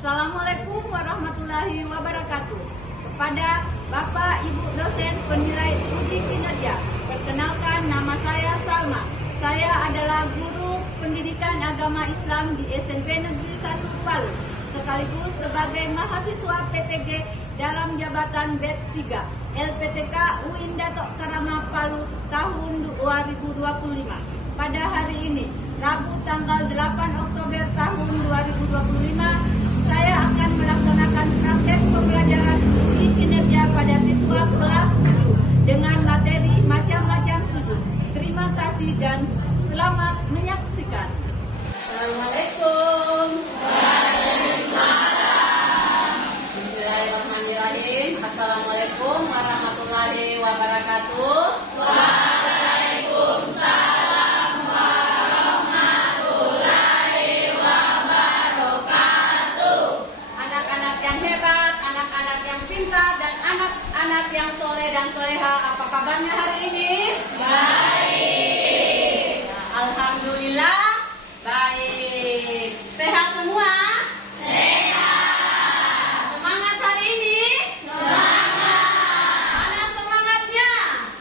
Assalamualaikum warahmatullahi wabarakatuh. Kepada Bapak Ibu dosen penilai uji kinerja, perkenalkan nama saya Salma. Saya adalah guru pendidikan agama Islam di SMP Negeri 1 Palu, sekaligus sebagai mahasiswa PTG dalam jabatan batch 3 LPTK UIN Dato Karama Palu tahun 2025. Pada hari ini, Rabu tanggal 8 Oktober tahun 2025, saya akan melaksanakan praktek pembelajaran uji kinerja pada siswa kelas 7 dengan materi macam-macam sujud. Terima kasih dan selamat menyaksikan. Assalamualaikum. Waalaikumsalam. Bismillahirrahmanirrahim. Assalamualaikum warahmatullahi wabarakatuh. Waalaikumsalam warahmatullahi wabarakatuh. Anak-anak yang hebat, anak-anak yang pintar, dan anak-anak yang soleh dan soleha, apa kabarnya hari ini? Baik. Ya, alhamdulillah baik. Sehat semua? Sehat. Semangat hari ini? Semangat. Mana semangatnya?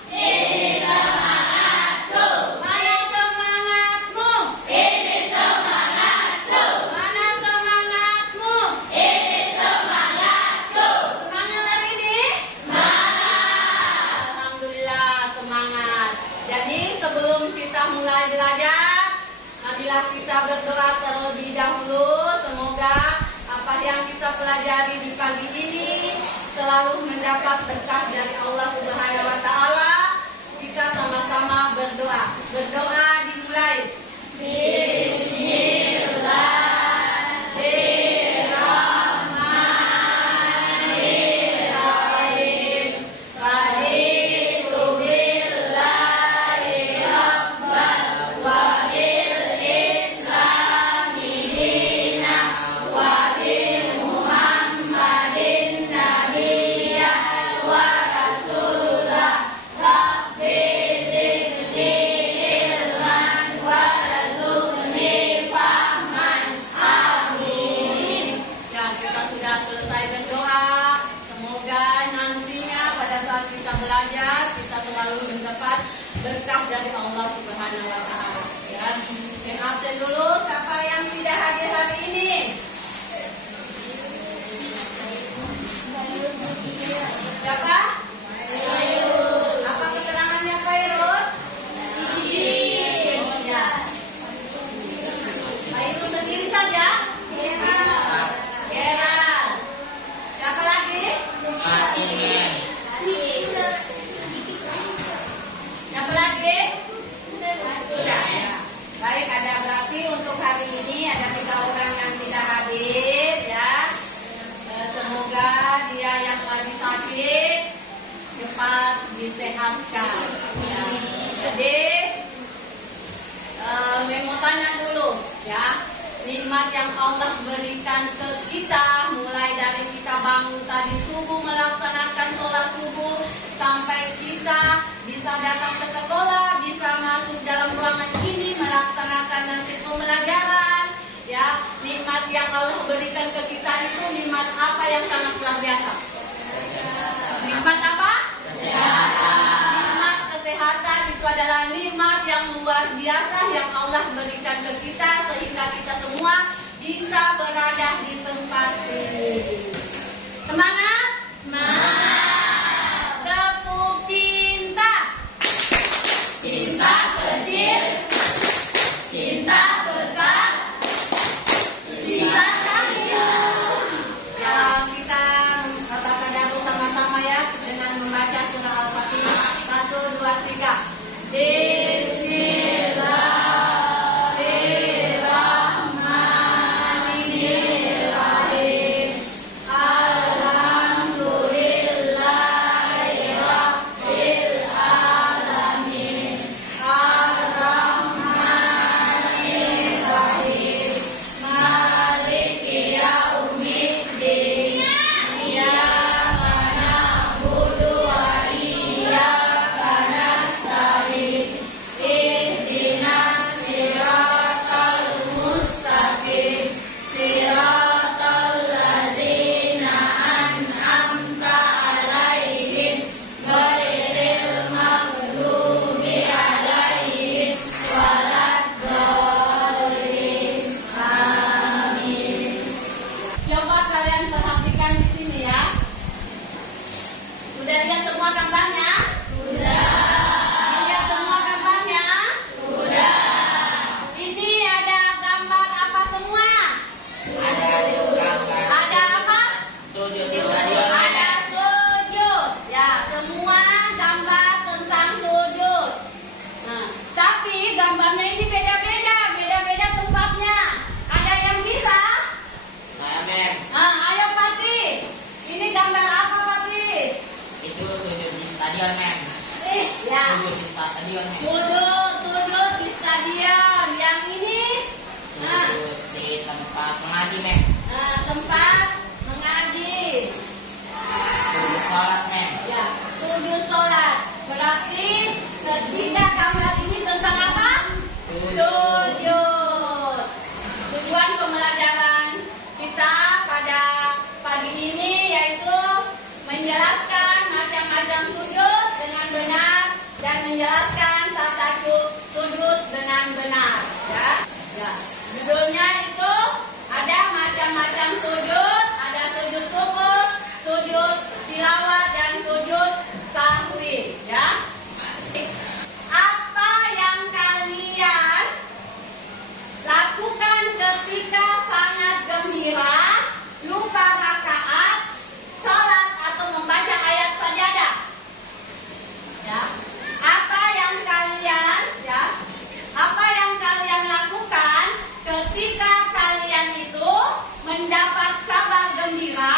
Ini semangatku. Mana semangatmu? Ini semangatku. Mana semangatmu? Ini semangatku. Semangat hari ini? Semangat. Alhamdulillah semangat. Jadi sebelum kita mulai belajar, marilah kita berdoa terlebih dahulu. Semoga apa yang kita pelajari di pagi ini selalu mendapat berkah dari Allah Subhanahu wa Ta'ala. Kita sama-sama berdoa. Berdoa dimulai. Bismillahirrahmanirrahim. Raditu billahi rabban wa bil islami dinan wa bi Muhammadin nabiyyan wa rasulah. Rabbi zidni ilman warzuqni fahman. Amin. Ya, kita sudah selesai berdoa. Semoga nantinya pada saat kita belajar, kita selalu mendapat berkah dari Allah Subhanahu wa Ta'ala. Ya, yang absen dulu, siapa yang tidak hadir hari ini? Siapa? Apa keterangannya Pak Irus? Ya. Pak Irus sendiri saja? Gerald. Siapa lagi? Siapa lagi? Sudah. Baik, ada berarti untuk hari ini ada 3 orang yang tidak hadir ya. Semoga dia yang lagi sakit cepat disehatkan. Ya. Jadi mau tanya dulu ya, nikmat yang Allah berikan ke kita mulai dari kita bangun tadi subuh melaksanakan sholat subuh sampai kita bisa datang ke sekolah, bisa masuk dalam ruangan ini melaksanakan nanti pembelajaran ya. Nikmat yang Allah berikan ke kita itu nikmat apa yang sangat luar biasa? Nikmat apa? Nikmat kesehatan itu adalah nikmat yang luar biasa yang Allah berikan ke kita sehingga kita semua bisa berada di tempat ini. Semangat! Semangat! Tepuk cinta! Cinta kecil, cinta besar, cinta saya. Ya, kita katakan dulu sama-sama ya dengan membaca surah Al-Fatihah. 1, 2, 3. Bismillahirrahmanirrahim. Coba kalian perhatikan di sini ya. Sudah lihat semua gambarnya? Sudah. Lihat semua gambarnya? Sudah. Ini ada gambar apa semua? Ada gambar. Ada apa? Sujud di stadion. Ada sujud. Ya, semua gambar tentang sujud. Nah, tapi gambarnya ini beda-beda tempatnya. Ada yang bisa? Saya mem. Ayo Fatih. Ini gambar apa Fatih? Itu sujud di stadion mem. Ya. Sujud di stadion mem. Sujud di stadion. Yang ini? Sujud di tempat mengaji mem. Tempat mengaji. Sujud sholat mem. Ya, sujud sholat. Berarti ketiga gambar ini tentang apa? Sujud. Tujuan pembelajaran kita pada pagi ini yaitu menjelaskan macam-macam sujud dengan benar dan menjelaskan tata sujud dengan benar. Ya. Judulnya itu ada macam-macam sujud, ada sujud syukur, sujud tilawah dan sujud sahwi. Ya. Apa yang kalian lakukan ketika sangat gembira, lupa rakaat, salat atau membaca ayat sajadah? Ya. Apa yang kalian lakukan ketika kalian itu mendapat kabar gembira,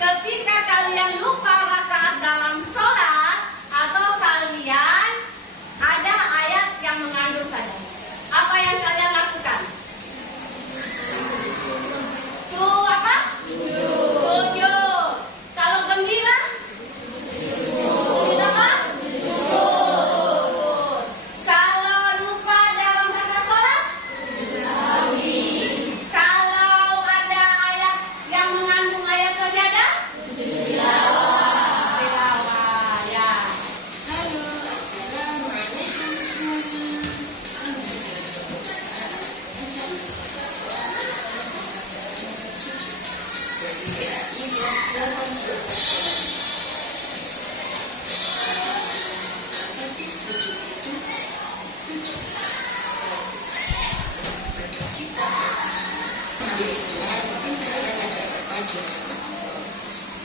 ketika kalian lupa rakaat dalam salat atau kalian ada ayat yang mengandung sajadah? Apa yang kalian lakukan? Sujud. Kalau gembira? Sujud apa? Sujud. Kalau lupa dalam rakaat salat? Kalau ada ayat yang mengandung ayat sajadah? Tilawah. Ya. Halo, assalamualaikum.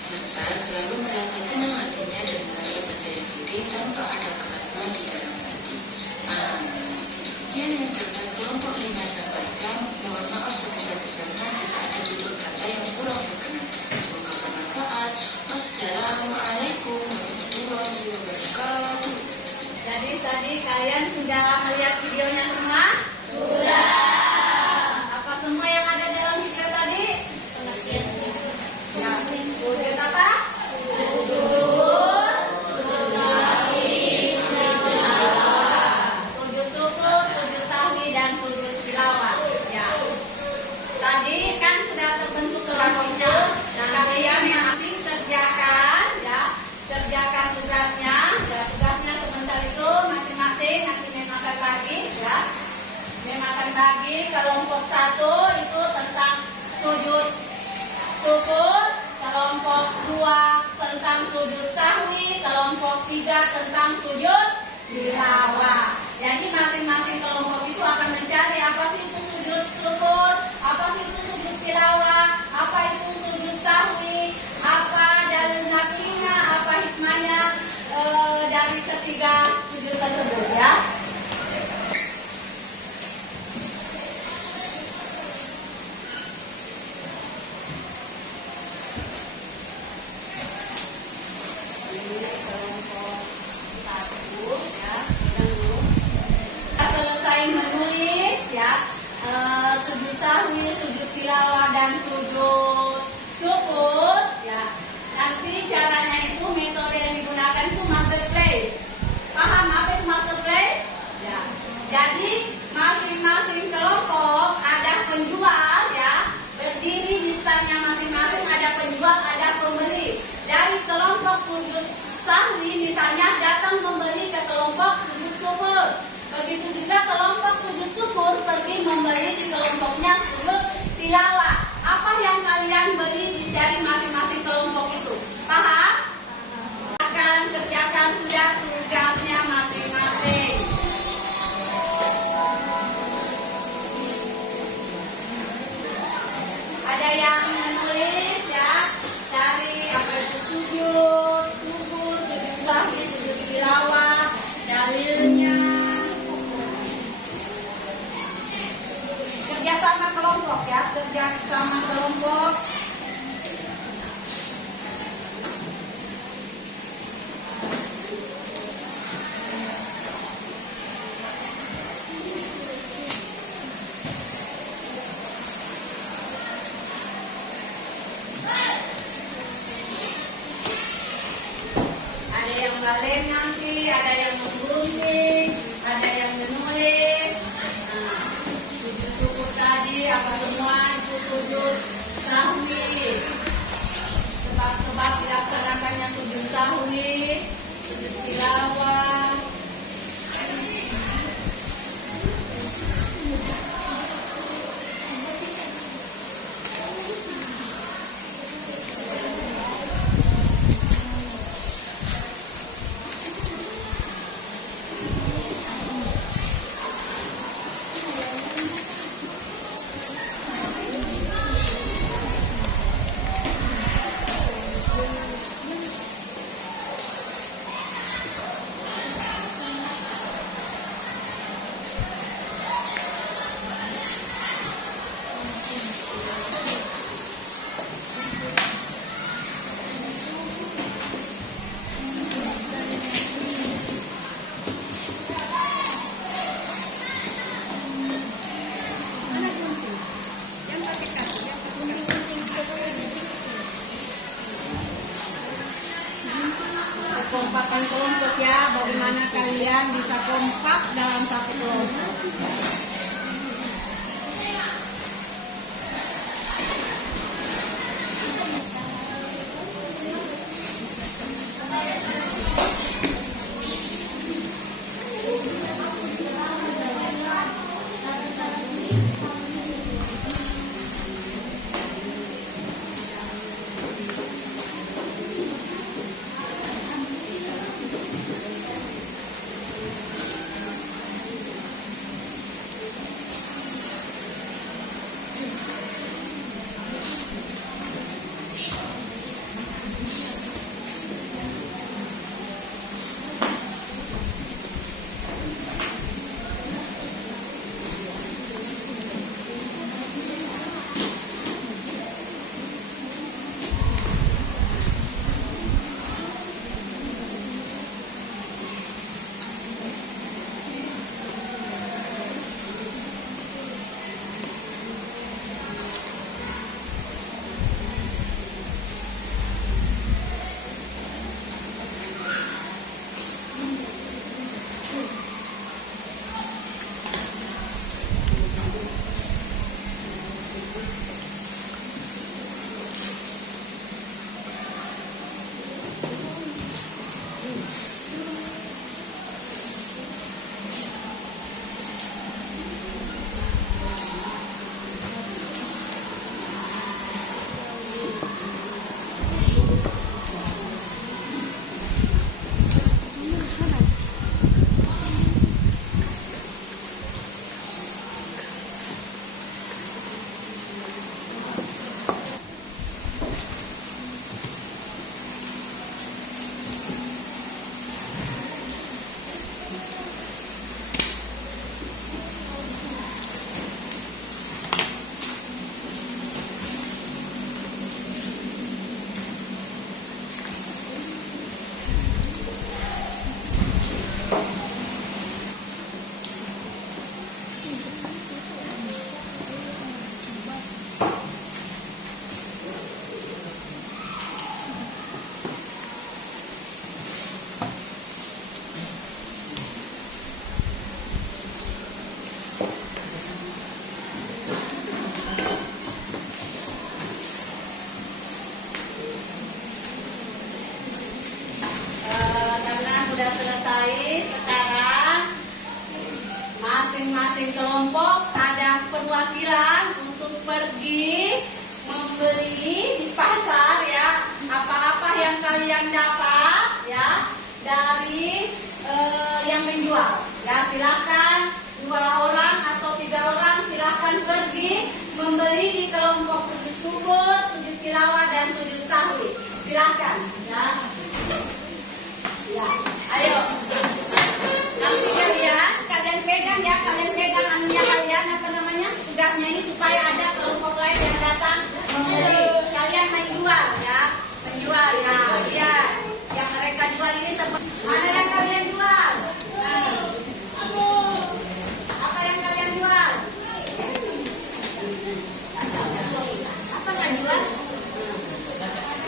Serta selalu merasa tenang hatinya dan merasa percaya diri tanpa ada keraguan di dalam hati. Kemudian yang tentang kelompok 5 sampaikan, mohon maaf sebesar-besarnya jika ada tutur kata yang kurang berkenan. Semoga bermanfaat. Wassalamualaikum warahmatullahi wabarakatuh. Jadi tadi kalian sudah melihat videonya semua? Sudah. Apa semua yang ada dalam video tadi? Ya, sujud apa? Sujud syukur, sujud sahwi dan sujud tilawah. Ya. Tadi kan sudah terbentuk kelompoknya. Nah, kalian yang nanti kerjakan tugasnya. Ya, tugasnya sebentar itu masing-masing nanti memakan lagi. Ya. Memakan lagi kelompok 1 itu tentang sujud syukur, kelompok 2 tentang sujud sahwi, kelompok 3 tentang sujud tilawah. Jadi masing-masing kelompok itu akan mencari apa sih itu sujud syukur, apa sih itu sujud tilawah, apa itu sujud sahwi, apa dalil nafinya, apa hikmahnya dari ketiga sujud tersebut ya. Selesai menulis ya sujud sahwi, sujud tilawah dan sujud syukur ya. Nanti caranya itu metode yang digunakan itu marketplace. Paham apa itu marketplace? Ya. Jadi masing-masing kelompok ada penjual ya, berdiri di standnya masing-masing, ada penjual, ada pembeli. Dari kelompok sujud sahwi misalnya datang membeli ke kelompok sujud syukur. Begitu juga kelompok sujud syukur pergi membeli di kelompoknya sujud tilawah. Apa yang kalian kelompok ya, kerja sama kelompok. Ada yang balik nanti, ada yang menggunting, ada yang menulis. Nah, sujud syukur tadi apa semua itu sujud sahwi. Sebab-sebab dilaksanakannya sujud sahwi, sujud tilawah. Kekompakan kelompok ya, bagaimana kalian bisa kompak dalam satu kelompok. Sudah selesai, sekarang masing-masing kelompok ada perwakilan untuk pergi membeli di pasar ya, apa-apa yang kalian dapat ya dari yang menjual ya. Silakan 2 orang atau 3 orang silakan pergi membeli di kelompok sujud syukur, sujud tilawah dan sujud sahwi. Silakan ya. Ya, ayo. Nanti kalian pegang ya, kalian pegang anunya kalian, apa namanya, tugasnya ini supaya ada beli. Kalian menjual ya. Menjual ya. Lihat. Yang mereka jual ini seperti mana yang kalian jual? Apa yang kalian jual? Apa yang jual?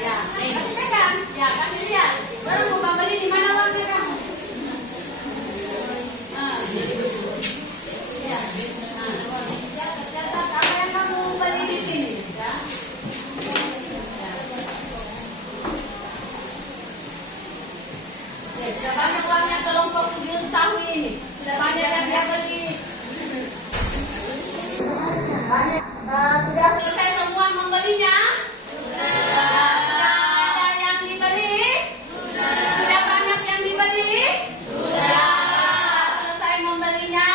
Ya, kasih pegang. Ya, kasih lihat. Baru mau beli di mana uangnya kamu? Ya. Catat apa yang kamu beli di sini? Ya. Ya, sudah banyak uangnya kelompok sujud sahwi ini. Sudah banyak yang dia beli. Sudah selesai semua membelinya? Sudah ada yang dibeli? Sudah banyak yang dibeli? Selesai membelinya,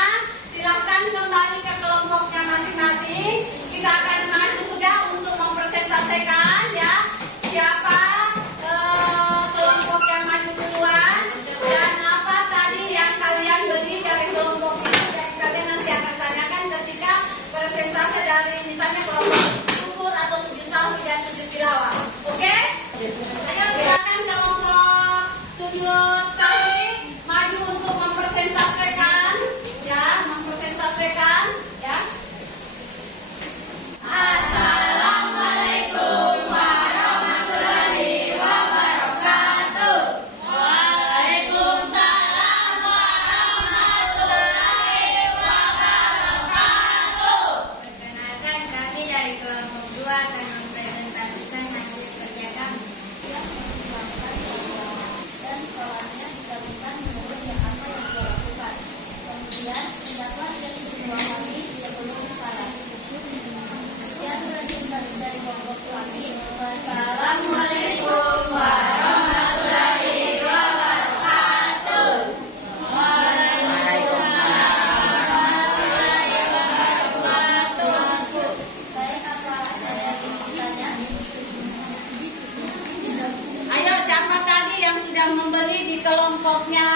silakan kembali ke kelompoknya masing-masing. Kita akan maju sudah untuk mempresentasikan ya siapa kelompok yang maju duluan dan apa tadi yang kalian beli dari kelompok ini. Dan kalian nanti akan tanyakan ketika presentasi dari misalnya kelompok syukur atau sujud sahwi dan sujud tilawah. Oke? Ayo silakan kelompok sujud sahwi maju untuk mempresentasikan ya, Assalamualaikum warahmatullahi wabarakatuh. Waalaikumsalam warahmatullahi wabarakatuh. Perkenalkan, kami dari kelompok 2 akan mempresentasikan hasil kerja kami. Dan soalnya digabungkan menurut apa yang dilakukan. Kemudian hendaklah dari semua kami sebelum salah. Sekian presentasi dari kelompok kami. Wassalamualaikum warahmatullahi wabarakatuh. Baik, apa ada yang bertanya? Ayo siapa tadi yang sudah membeli di kelompoknya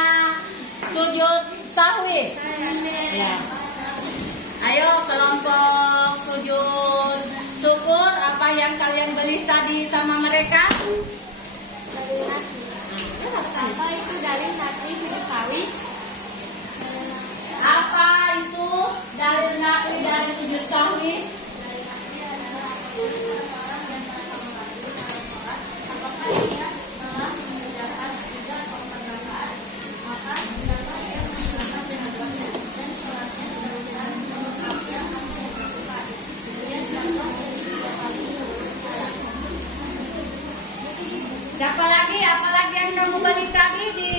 sujud sahwi? Ya. Ayo kelompok sujud syukur, apa yang kalian beli tadi sama mereka? Apa itu dalil nakli sujud sahwi? Apa itu dalil nakli dari sujud sahwi? Apakah dia telah mengerjakan 3 atau 4 rakaat, maka hendaklah ia melakukan dengan dan sholatnya teruskan mengucapkan apa yang dilakukan. Kemudian hendaklah jadi 3 kali sebelum salam. Siapa lagi? Apalagi yang mau beli tadi di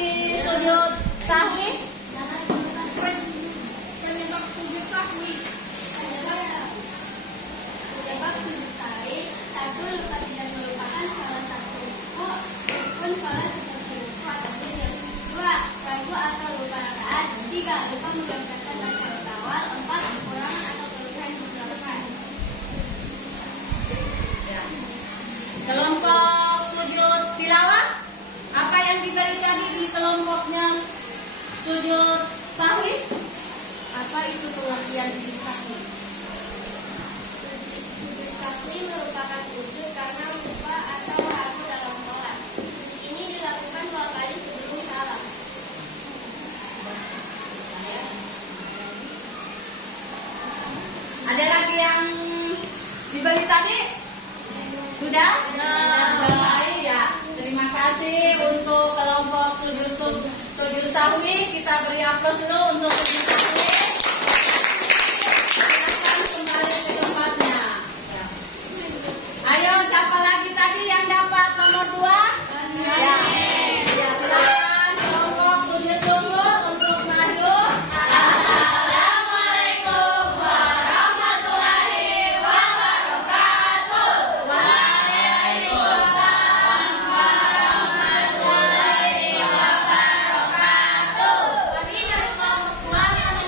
sujud sahwi? Penyebab sujud sahwi. Penyebab sujud sahwi, 1. Lupa tidak melupakan salah satu rukun sholat seperti ruku atau sujud. 2. Ragu atau lupa rakaat. 3. Lupa mengerjakan tasawuf awal. 4. Kekurangan atau kelebihan yang dilakukan. Kelompok sujud tilawah, apa yang dibeli tadi di kelompoknya sujud sahwi? Apa itu pengertian sujud sahwi? Sujud sahwi merupakan sujud karena lupa atau ragu dalam sholat. Ini dilakukan 2 kali sebelum salam. Ada lagi yang dibeli tadi? Sudah? Selesai ya. Terima kasih untuk kelompok sujud sahwi. Kita beri aplaus dulu untuk sujud sahwi. Silakan kembali ke tempatnya. Ayo, siapa lagi tadi yang dapat nomor 2? Ya. Ya, silakan kelompok sujud syukur untuk maju. Assalamualaikum warahmatullahi wabarakatuh. Waalaikumsalam warahmatullahi wabarakatuh. Kami dari kelompok 2 yang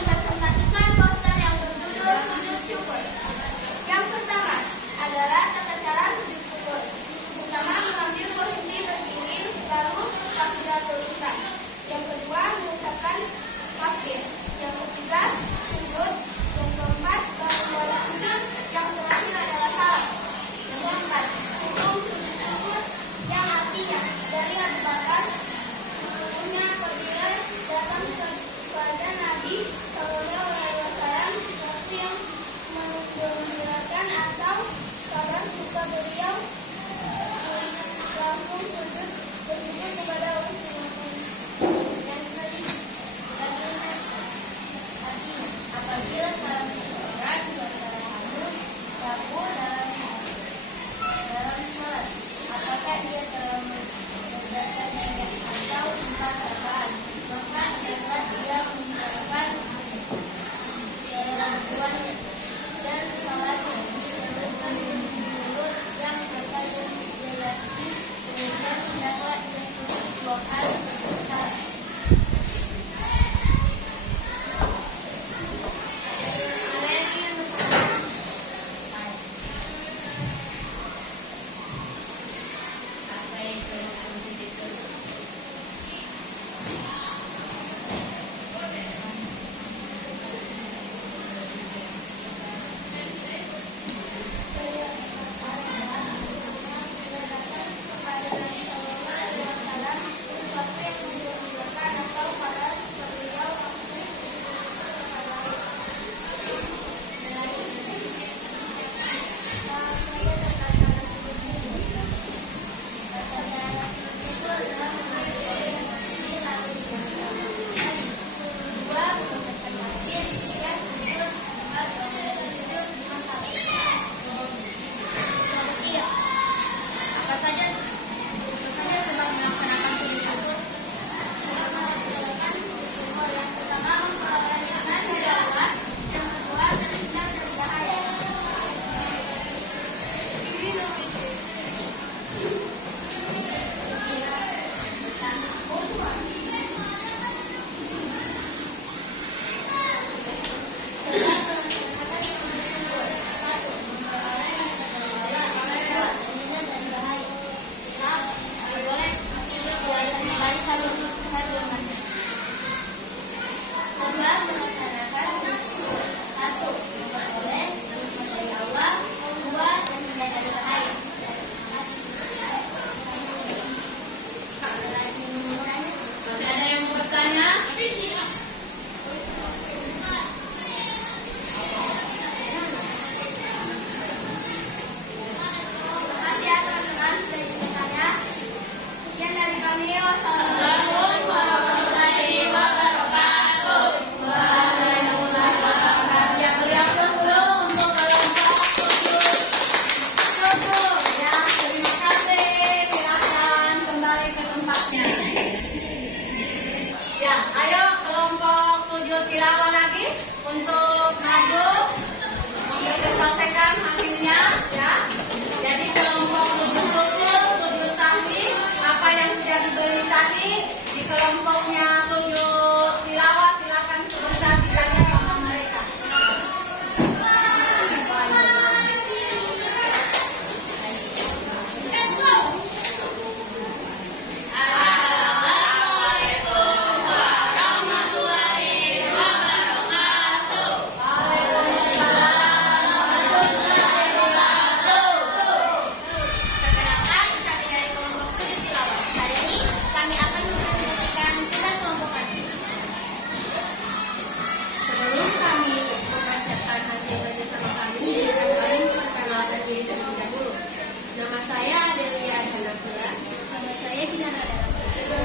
Nama saya Kinara Dara.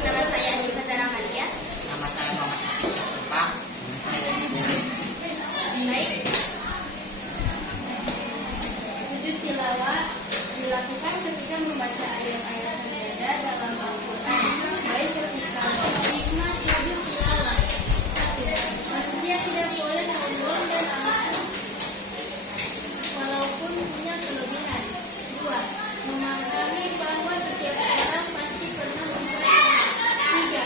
Nama saya Asyifa Zara Malia. Nama saya Muhammad Hafiz Syafrufa. Baik. Sujud tilawah dilakukan ketika membaca ayat-ayat sajadah dalam Al-Quran, baik ketika hikmah sujud tilawah. 1. Manusia tidak boleh sombong dan angkuh walaupun punya kelebihan. 2. Memahami bahwa setiap orang pasti pernah memperoleh. 3.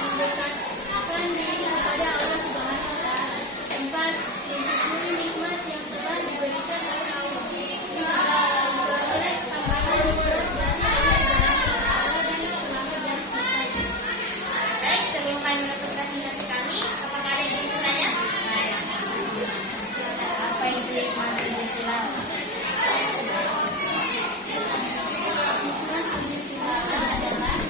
Mendekatkan diri kepada Allah Subhanahu wa Ta'ala. 4. Mensyukuri nikmat yang telah diberikan oleh Allah. 5. Memperoleh tambahan surat dari Allah Subhanahu wa Ta'ala dan selamat dari sisanya. Baik, sebelum kami menutup presentasi kami, apakah ada yang ingin bertanya? Silakan, apa itu hikmah sujud tilawah? Hikmah sujud tilawah adalah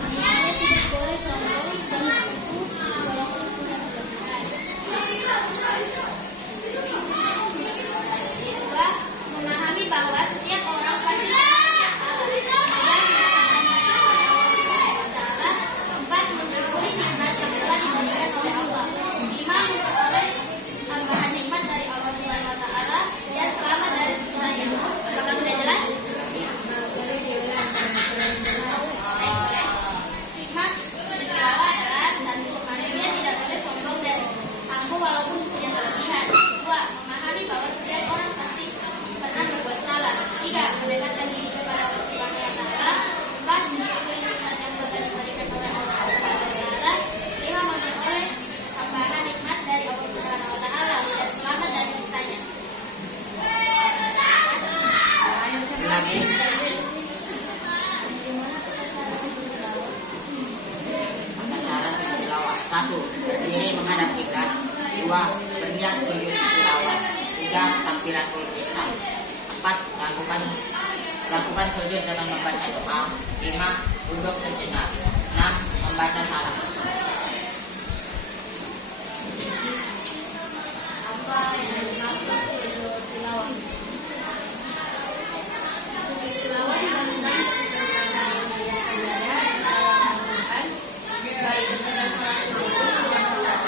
manusia tidak boleh sombong dan angkuh walaupun punya kelebihan. 2. Memahami bahwa setiap orang pasti punya salah. 4. Mensyukuri nikmat yang telah diberikan oleh Allah. 5. Memperoleh tambahan nikmat dari Allah Subhanahu wa Ta'ala dan selamat dari sisanya. Apakah sudah jelas? Hikmah sujud tilawah adalah 1. Manusia tidak boleh sombong dan angkuh walaupun punya kelebihan. 2. Memahami bahwa setiap orang pasti pernah berbuat salah. 3. Mendekatkan diri kepada Allah Subhanahu wa Ta'ala. 4. Mensyukuri nikmat yang telah diberikan oleh Allah Subhanahu wa Ta'ala. 5. Memperoleh tambahan nikmat dari Allah Subhanahu wa Ta'ala dan selamat dari sisanya. Lagi. Cara sujud tilawah. 1. Berdiri menghadap kiblat. 2. Berniat sujud tilawah. 3. Takbiratul ihram. 4. Lakukan sujud dengan membaca doa. 5. Duduk sejenak. 6. Membaca salam. Apa yang dimaksud sujud tilawah? Sujud tilawah dilakukan ketika manusia sajadah dalam Al-Quran, baik ketika sholat subuh pada saat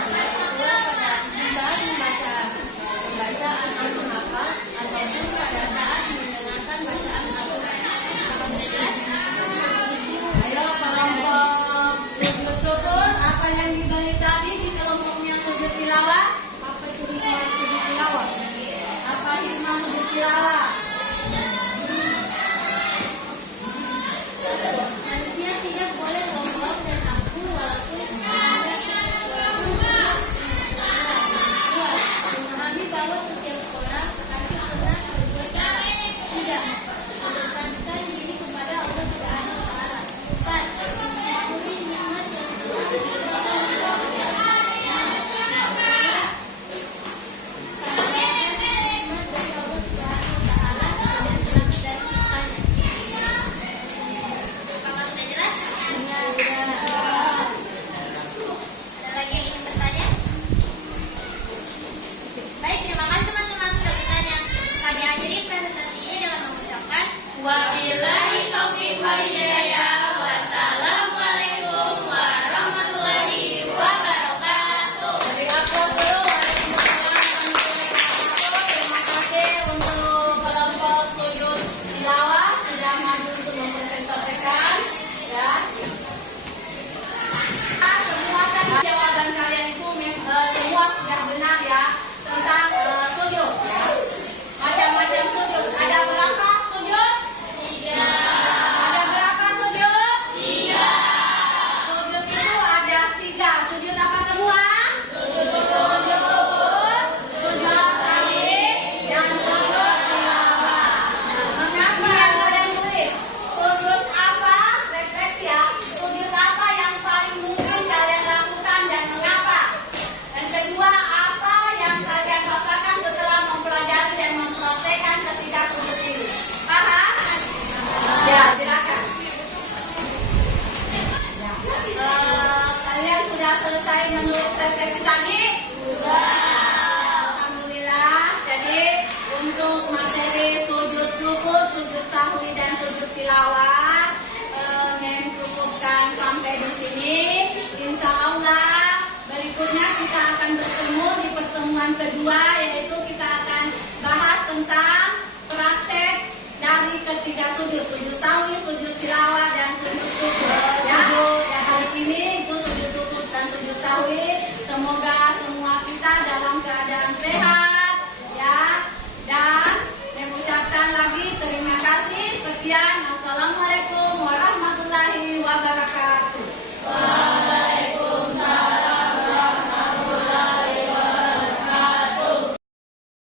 membaca atau menghafal, ataupun pada saat mendengarkan bacaan Al-Quran. Apakah sudah jelas? Ayo kelompok sujud syukur, apa yang diberi tadi di kelompoknya sujud tilawah? Apa itu hikmah sujud tilawah? Apa hikmah sujud tilawah? Manusia tidak boleh sombong dan angkuh walaupun memahami bahwa setiap orang pasti pernah berbuat salah. 3. Mendekatkan diri kepada Allah Subhanahu wa Ta'ala. 4. Mensyukuri nikmat yang telah diberikan oleh Allah. 5. Nikmat dari Allah Subhanahu wa Ta'ala dan selamat dari sisanya. Apakah sudah jelas? Ada lagi yang ingin bertanya? Baik, terima kasih teman-teman sudah bertanya. Kami akhiri presentasi ini dengan mengucapkan wabillahi taufiq wal hidayah. Wassalamualaikum warahmatullahi wabarakatuh. Dari aku dulu, terima kasih untuk kelompok sujud tilawah sudah maju untuk mempresentasikan ya. Semua kan jawaban kalian itu semua sudah benar ya tentang sujud ya. Macam-macam sujud. Ada berapa sujud? 3. Ada berapa pertemuan kedua, yaitu kita akan bahas tentang praktek dari ketiga sujud sahwi, sujud tilawah, dan sujud syukur. Ya, hari ini itu sujud syukur dan sujud sahwi. Semoga semua kita dalam keadaan sehat,